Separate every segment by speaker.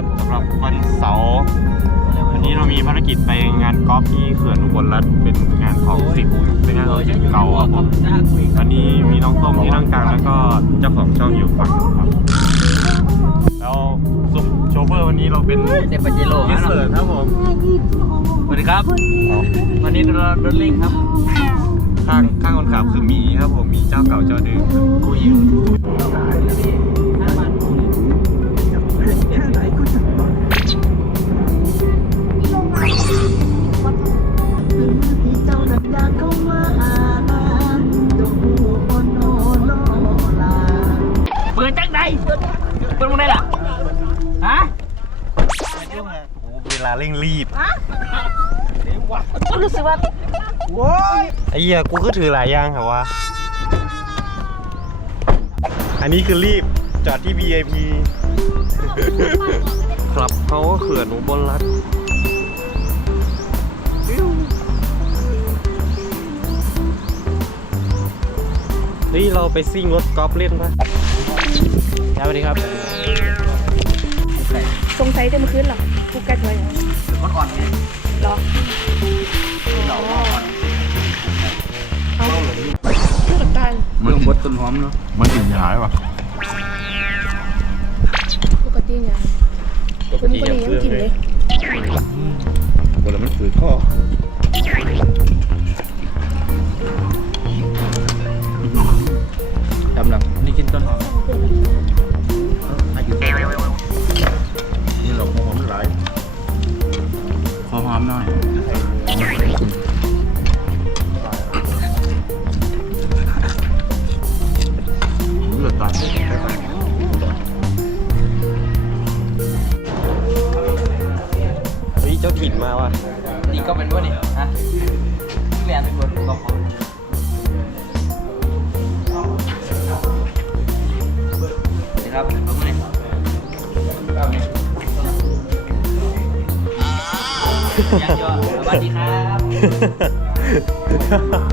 Speaker 1: สวัสดีครับสำหรับวันเสาร์วันนี้เรามีภารกิจไปงานกอล์ฟที่เขื่อนอุบลรัฐเป็นงานของสิทธิ์เป็นงานของสิทธิ์เก่าครับผมตอนนี้มีน้องต้มที่นั่งกลางแล้วก็เจ้าของช่องอยู่ฝั่งนู้นครับ แล้วซุปโชเฟอร์วันนี้เราเป็น
Speaker 2: เดปาเจโร่
Speaker 1: ยิ
Speaker 2: ฮะ
Speaker 1: สเสิร์ครับผม
Speaker 2: สวัสดีครับ วันนี้เรารถลิงครับ
Speaker 1: ข้างข้างคนขับคือหมีครับผมมีเจ้าเก่าเจ้าเดิมคือกุย
Speaker 3: ที่ ลา
Speaker 2: เร่
Speaker 1: งรีบ
Speaker 4: ก็รู้สึกว่า
Speaker 1: ไอ้เหี้ยกูก็ถือหลายอย่างครับว่าอันนี้คือรีบจอดที่ VIP ครับเขาก็เขื่อนอุบลรัฐเฮ้ยเราไปซิ่งรถกอล์ฟเล่นปะสวัสดีครับ
Speaker 4: สงสัยจะมาคืนหรอ กูแกถอยเหรอ
Speaker 2: มันอ่อนไง
Speaker 4: เหรอเอาพูดกับตาย
Speaker 2: เมืองบดต้นหอมเนาะ
Speaker 5: มันกลิ่นหายว่ะ
Speaker 4: ปกติอย่างผมก็ดียังกินเลย
Speaker 5: เวลามันฝืดข้อ
Speaker 2: จำหลังนี่กินต้นหอม ขอหอมหน่อย
Speaker 5: เลือดตาย
Speaker 1: เฮ้ยเจ้าถิ่นมาว่ะ
Speaker 2: นี่ก็เป็นว่า วัสดีครับ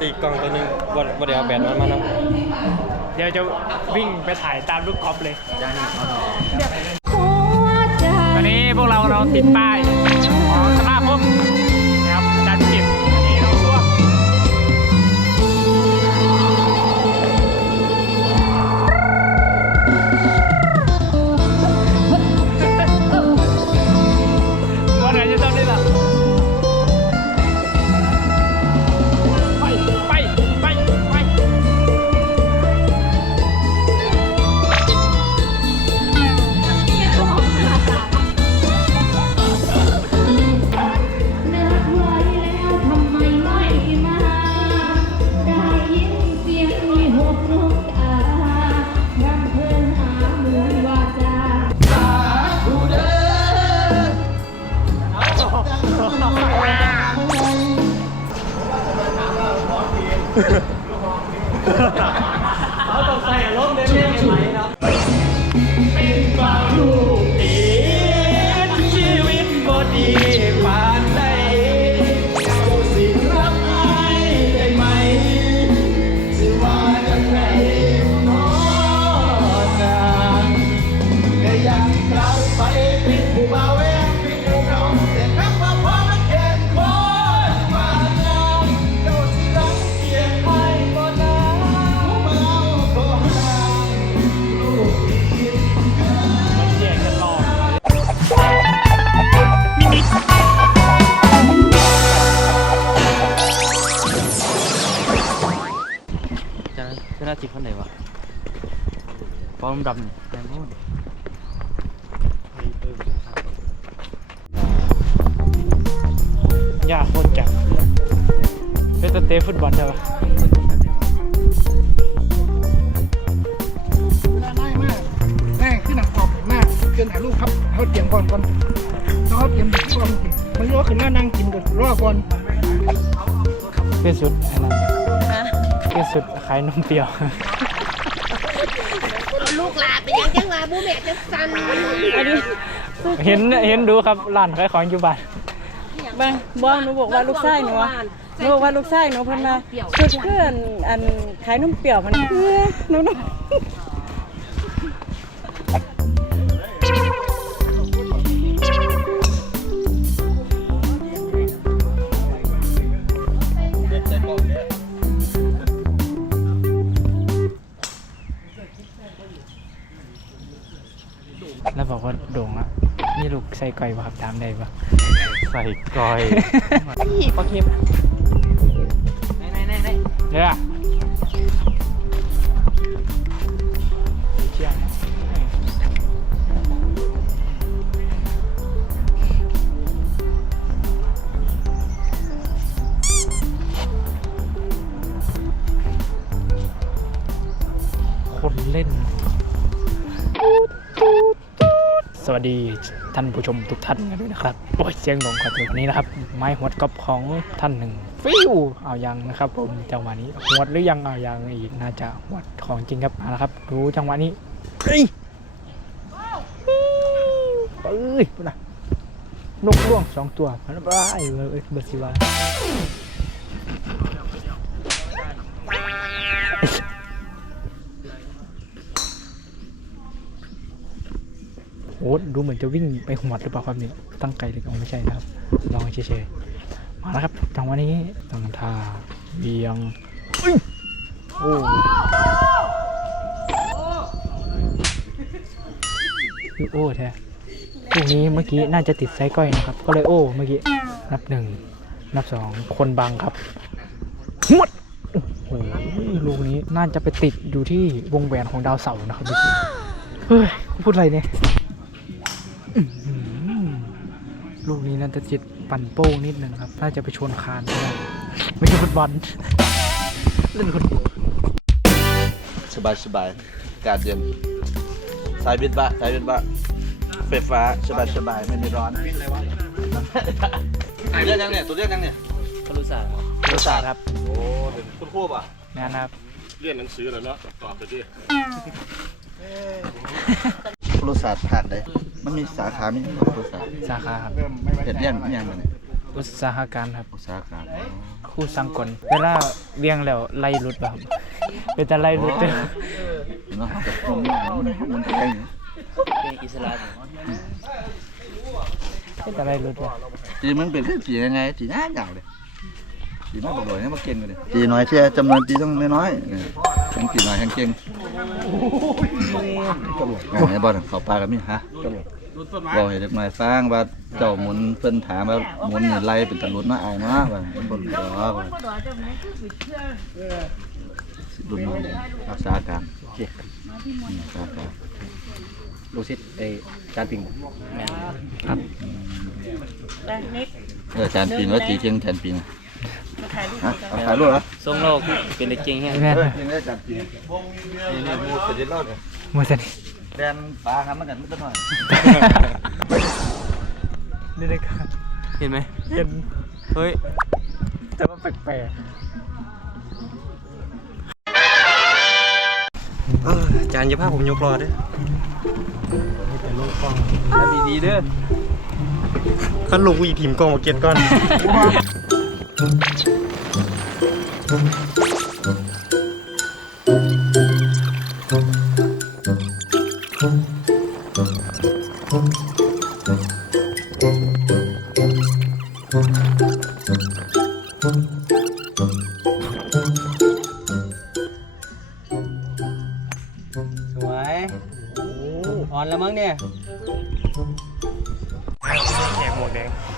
Speaker 6: ตัวครับตีกล้องตัวหนึงบนบนเดียวแบตมันมานำ
Speaker 7: เดี๋ยวจะวิ่งไปถ่ายตามลูกกอล์ฟเลย ตอนนี้พวกเราเราติดป้าย
Speaker 6: 呵呵呵 ฟอมดำแดงนู่น
Speaker 7: ยากโคตรจังเป็นสเตะฟุตบอลใช่ปะ
Speaker 8: ง่ายมากง่ายขึ้นหนังกรอบมากเกินถ่ายรูปครับเขาเตรียมก่อนก่อนเขาเตรียมดิก่อนสิมันรู้ว่าขึ้นหน้านั่งกินก่อนรอก่อน
Speaker 7: เป็นสุดอันนั้นเป็นสุดขายนมเปรี้ยว
Speaker 4: ยังจังหวะบูแม่จังสัน
Speaker 7: เห็นเห็นดูครับร้านขายของอยู่บ้าน
Speaker 9: บางบ้างหนูบอกว่าลูกชายหนูอะหนูบอกว่าลูกชายหนูเพิ่นมาสุดเพื่อนอันขายนมเปรี้ยวมันเอ้อหนู
Speaker 7: ส่ก่อยบ่ครับตามได้ปะ
Speaker 1: ใส่ก้อย
Speaker 7: ปลาเค็มเดี๋ยวอะเวัสดีท่านผู้ชมทุกท่านกันด้วยนะครับโอ้ยเสียงหลงขอโทษนี้นะครับ ไม้หวดกอบของท่านหนึ่งฟิวเอายังนะครับ ผมจังหวะนี้หวดหรือยังเอายังอีกน่าจะหวดของจริงครับมาแล้วครับ ดูจังหวะนี้เฮ้ยเอ้ยนะนกล่วงสองตัวมันบ้าไอ้เอ้ยเบอร์สิวา ดูเหมือนจะวิ่งไปหวดหรือเปล่าครับนี่ตั้งไกลเลยก็ไม่ใช่นะครับ ลองเฉยๆมาแล้วครับจังหวะนี้ตั้งท่าเบียงเอ้โอ้คือโอ้แท้ลูกนี้เมื่อกี้น่าจะติดไซส์ก้อยนะครับ ก็เลยโอ้เมื่อกี้นับหนึ่งนับสองคนบังครับหมดโอ้โหลูกนี้น่าจะไปติดอยู่ที่วงแหวนของดาวเสาร์นะครับเมื่อกี้เฮ้ยพูดอะไรเนี่ย อื้อหือ ลูกนี้น่าจะจิตปั่นโป้งนิดนึงครับ น่าจะไปชนคานก็ได้ไม่ใช่ฟุตบอลเล่นคนเดียว
Speaker 10: สบายสบายอากาศเย็นสายบินบะสายบินบะไฟฟ้าสบายสบายไม่มีร้อนบินอะไรวะตัวเรียกยังเนี่ยตัวเรียกยังเนี่ย
Speaker 6: คารุศาสตร์
Speaker 7: รู้ศาสตร์ครับ
Speaker 10: โอ้เป็นคุณครูป่ะ
Speaker 7: งานครับ
Speaker 10: เรียนหนังสือแล้วเนาะตอบไปดิครูศาสตร์ผ่านเลย มันมีสาขามีครูศาสตร์
Speaker 7: สาขาครับ
Speaker 10: เห็นยังยังมันเนี่ย
Speaker 7: อุตสาหการครับ
Speaker 10: อุตสาหการอ๋อ
Speaker 7: คู่สังกลเวลาเวียงแล้วไล่รุดบ่ครับเป็นแต่ไล่รุดเด้อ
Speaker 10: เนาะกับผมมันแข็ง
Speaker 7: เป็นแต่ไล่รุดเด้อ
Speaker 10: จีมันเป็นจียังไงจีน่าอย่างเลยจีน่าบ่อยให้มาเก่งกันเลยจีน้อยเชื่อจำนวนจีต้องน้อยๆเนี่ยแข่งจีน้อยแข่งเก่งไงบอลเขาปลากันมั้ยฮะ บอกให้เด็กน้อยฟังว่าเจ้าหมุนเพิ่นถามว่าหมุนนี่ไล่เป็นตะลุดมาอายเนาะว่ามันบ่รู้ว่ารุ่นน้องรักษาการรักษาการ
Speaker 1: ลูกศิษย์ไอ้จานปิง
Speaker 10: เออจานปีนว่าจีเชียงจานปีนฮะเอาถ่ายรูปเหรอ
Speaker 1: ทรงโลกเป็นเด็กเก่งแฮะ
Speaker 7: แม่น
Speaker 10: เอ
Speaker 7: ไห
Speaker 10: อ
Speaker 7: ม
Speaker 10: จริงได้จานปีนนี่นี่มูสเด็จเล่าเนี่ย
Speaker 7: มือสนิ ท
Speaker 10: แดนปลาครับมันกันไม่ต้องหน่อย
Speaker 7: นี่เลยครับ
Speaker 1: เห็นไหม
Speaker 7: เห็น
Speaker 1: เฮ้ย
Speaker 7: แต่ว่าแปลก
Speaker 1: เออจานอย่าพาผมยกรอเด้อจานดีๆเด้อขันลูกกูอีทีมกองมาเก็ตก่อน
Speaker 11: อ่อนแล้วมั้งเนี่ย
Speaker 1: แขกหมวกแดง
Speaker 7: ๆ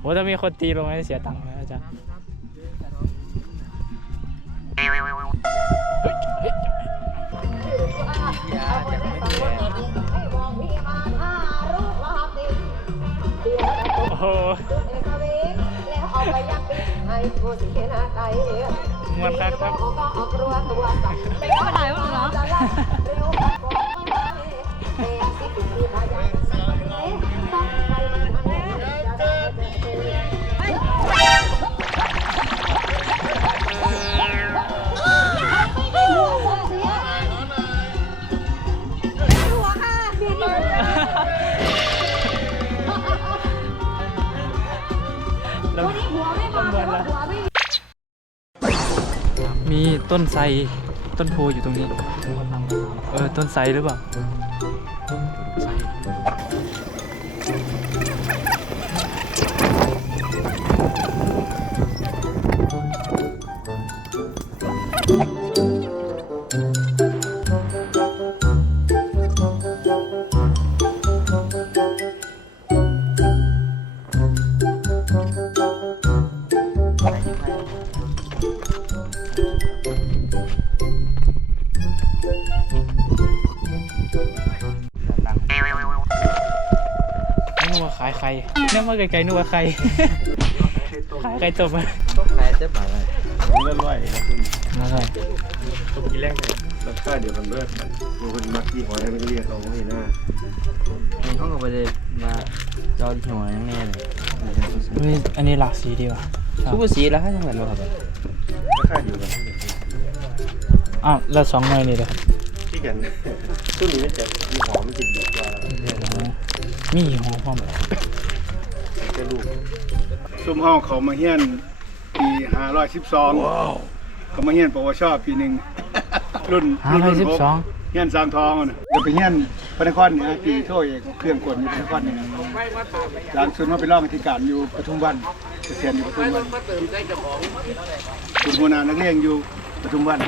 Speaker 7: โอ้ถ้ามีคนตีลงให้เสียตังค์ นะอาจารย์โอ้โหมวนครับครับ
Speaker 4: ไม่ก็ถ่ายว่าเหรอ
Speaker 7: แล้ว ต้นไทรต้นโพอยู่ตรงนี้ เออ ต้นไทรหรือเปล่า ไกลๆนึกว่าไข่ขายไข่จบไหม
Speaker 11: แปดเจ็บอะไร
Speaker 1: เลื่อนไหวครับคุณ
Speaker 7: แล้วก็
Speaker 1: ตัวกินแรกเลยราคาเดียวกันเลือดบางคนมักที่หอยให้มันเรียกเอาไม่หน้า
Speaker 11: เขาก็ไปเลยมาจอดหัวยังแน่เลย
Speaker 7: นี่อันนี้หลากสีดีว่ะ
Speaker 11: ทุกสีแล้วให้ทั้งหมดมาครับ
Speaker 1: ราคาเดียวกัน
Speaker 7: อ้าวแล้วสองหน่อยนี่เลย
Speaker 1: ที่กันตู้นี้มันจะมีหอมกลิ่นแบบว่า
Speaker 7: มีหอมความ
Speaker 1: แค่ลูก
Speaker 8: ซุ่มห้องเขามาเฮียนปี512เขามาเฮียนปวชปีหนึ่งรุ่น
Speaker 7: ห้า
Speaker 8: รุ่น
Speaker 7: ร้อย
Speaker 8: รุ่น
Speaker 7: สิบ
Speaker 8: หก
Speaker 7: สอง
Speaker 8: เฮียนสางทองอะนะก็ไปเฮียนพระนครเหนี่ยปีโทเอกเครื่องกลอยู่พระนครเหนี่ยหลังสุดมาไปร่องอธิการอยู่ปทุมวันเกษียณอยู่ปทุมวันคุณหัวหน้านักเรียนอยู่ปทุมวัน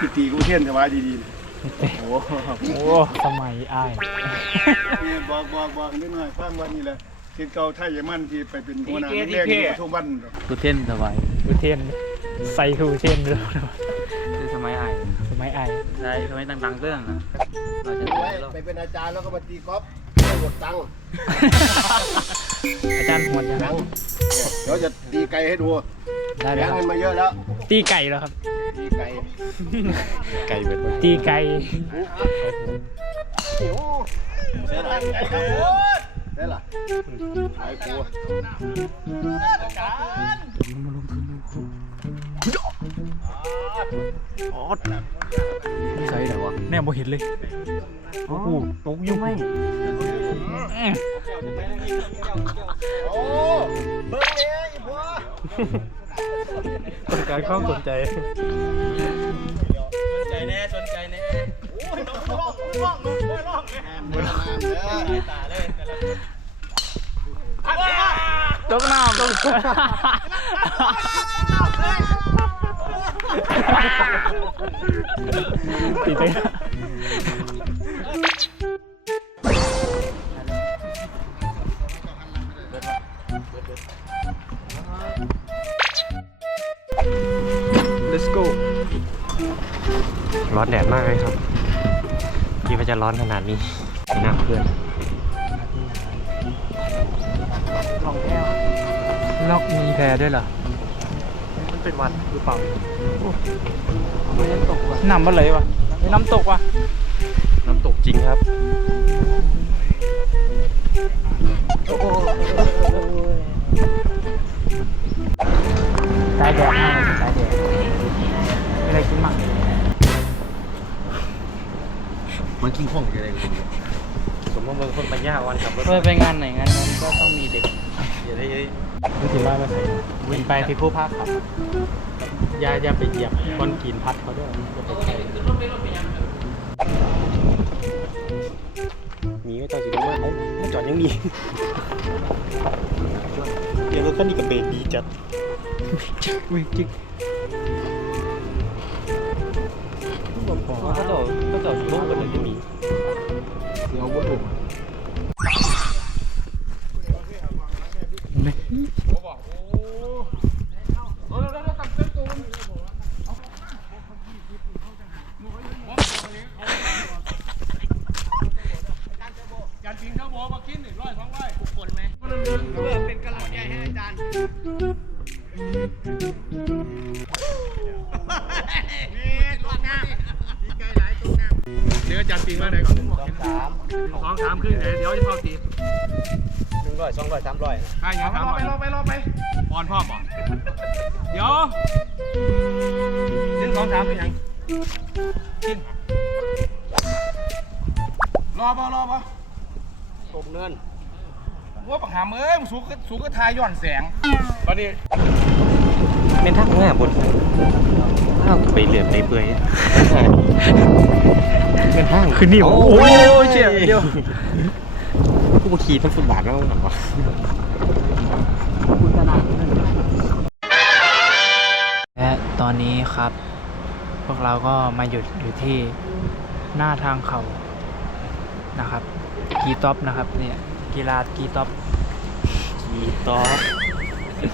Speaker 8: พี่ตีกูเทียนถวายดีๆนะ
Speaker 7: โอ้โหสมัยอ้าย
Speaker 8: นี่บอกบอกบอกนิดหน่อยฟังว่านี่แหละ ทีมเก่าไทยเยอรมันที่ไปเป็นหัวหน้านักเรียนอยู่ปทุมวัน
Speaker 11: กูเทนสบาย
Speaker 7: อุเทนใส่คืออุเทนเลย
Speaker 11: คือสมัยไอ้
Speaker 7: สมัยอ้าย
Speaker 11: ใช่สมัยต่างๆเรื่องนะเราจะ
Speaker 8: ไปเป็นอาจารย์แล้วก็มาตีกอล์ฟหมดตังค์
Speaker 7: อาจารย์หมดยัง
Speaker 8: เดี๋ยวจะตีไก่ให้ดู
Speaker 7: ได้
Speaker 8: แบ
Speaker 7: แล้ว
Speaker 8: ง
Speaker 7: ค
Speaker 8: เงิ
Speaker 7: รับ
Speaker 8: นมาเยอะแล้ว
Speaker 7: ตีไก่แล้วครับ
Speaker 8: ตีไก่
Speaker 1: ไก่เบ็ด
Speaker 7: ตีไก่
Speaker 8: ได้ล่ะไอ้กู
Speaker 7: ออดใส่ไหนวะแน่บ่เห็นเลยโอ้โหตกยุ่งไม่
Speaker 1: ต้องการความสนใจ
Speaker 7: ตกน้ำตกติดไป let's go
Speaker 1: ร้อนแดดมากเลยครับ คิดว่าจะร้อนขนาดนี้ไม่น่าเพื่อน
Speaker 7: ล็อกมีแพรด้วยเหรอ
Speaker 1: มันเป็นวันหรือเปล่า
Speaker 7: น้ำมันไหลวะน้ำตกวะ
Speaker 1: น้ำตกจริงครับ
Speaker 7: ตายแดดมากเลยตายแดด มัน
Speaker 10: กิ้งข้องอะไรกัน
Speaker 1: สมมติเป็นคนปัญญาวันขับรถ
Speaker 7: เพื่อไปงานไหนงานนั้นก็ต้องมีเด็ก
Speaker 1: อย่าได้
Speaker 7: รู้สึกว่ามาใส่วินไปที่คู่ภาคครับอย่าอย่าไปเหยียบก้อนกินพัดเขาด้วยอย่าไปใส่
Speaker 1: มีไม่ต้องสิลงมาเอ้าไม่จอดยังดีเดี๋ยวรถคันนี้กับเบรกดีจัด
Speaker 7: อุ้ยจิก
Speaker 1: เขาต่อเขาต่อลงกันเลย จะมี
Speaker 10: เดี๋ยววัตถุ
Speaker 8: เดี๋ยวอาจารย์ปีนมาไหนก่อนสาม องสามขึ้นไหนเดี๋ยวจะเข้าตี
Speaker 1: หนึ่งร้อยสองร้อยสามร้อย
Speaker 8: ใช่ยังรอไปรอไปรอไปปอนพ่อบอกเดี๋ยวหนึ่งสองสามเป็นยังกินรอปะรอปะ
Speaker 1: ตบเนิน
Speaker 8: ว่าปังหามเอ้ยมึงสูงก็สูงก็ทายย้อนแสงตอนนี้
Speaker 1: เป็นทางง่ายบนอ้าวไปเหลือบไปเปื่อยเป็นทาง
Speaker 7: คือนี่โอ้โหเชี่ยเดียว
Speaker 1: กูมาขี่ทั้งฟุตบาทแล้วหรอวะ
Speaker 7: และตอนนี้ครับ พวกเราก็มาหยุดอยู่ที่หน้าทางเขานะครับ กีต็อปนะครับเนี่ยกีฬากีต็อป
Speaker 1: ขี่ต่อ
Speaker 7: นี่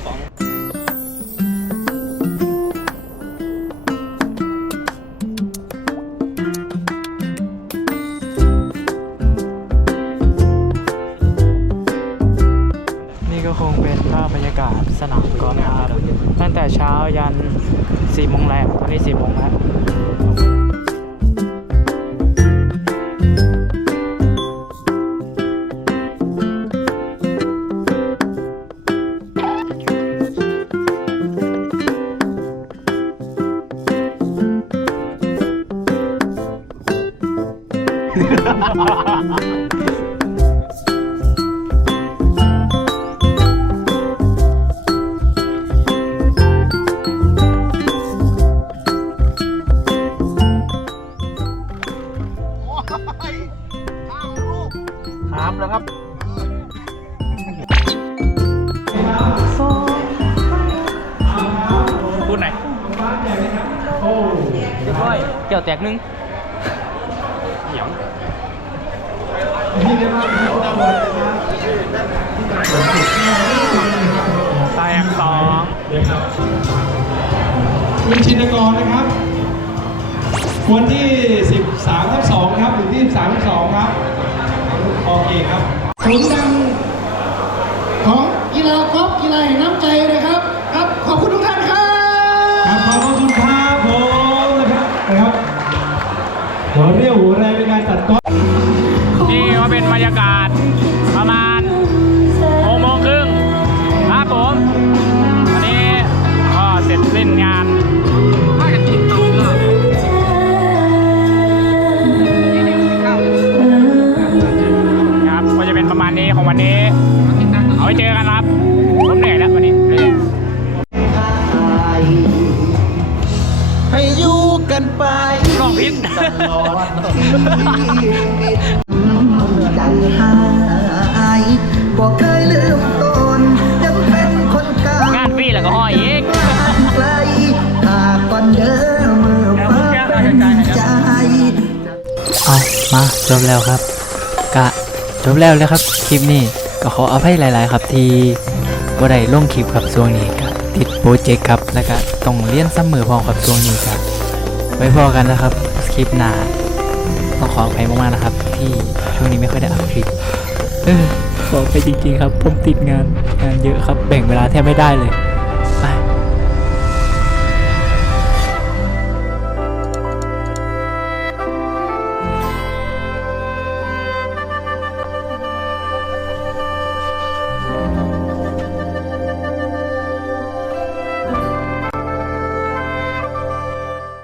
Speaker 7: สี่โมงแล้วตอนนี้สี่โมงแล้ว กี่ยวแตกหนึง
Speaker 1: เหนียว
Speaker 7: แตกสอง
Speaker 6: คุณชินกรนะครับคนที่ 13ทับ2ครับหรือที่13ทับ2ครับ โอเคครับศูนย์ดังของกีฬากอล์ฟกีฬาแห่งน้ำใจนะครับ หัวเรียวหัวแรงในการจัดกอ
Speaker 7: นี่ก็เป็นบรรยากาศ มาจบแล้วครับกะจบแล้วแล้วครับคลิปนี้ก็ขออภัยหลาย ๆ ครับที่บ่ได้ลงคลิปครับช่วงนี้ก็ติดโปรเจกต์ครับแล้วก็ต้องเรียนซ้ำมือพร้อมครับช่วงนี้ครับไว้พอกันนะครับคลิปหน้าต้องขออภัยมากๆนะครับ ที่ช่วงนี้ไม่ค่อยได้อัพคลิปเออขอไปจริง ๆ ครับผมติดงานงานเยอะครับแบ่งเวลาแทบไม่ได้เลย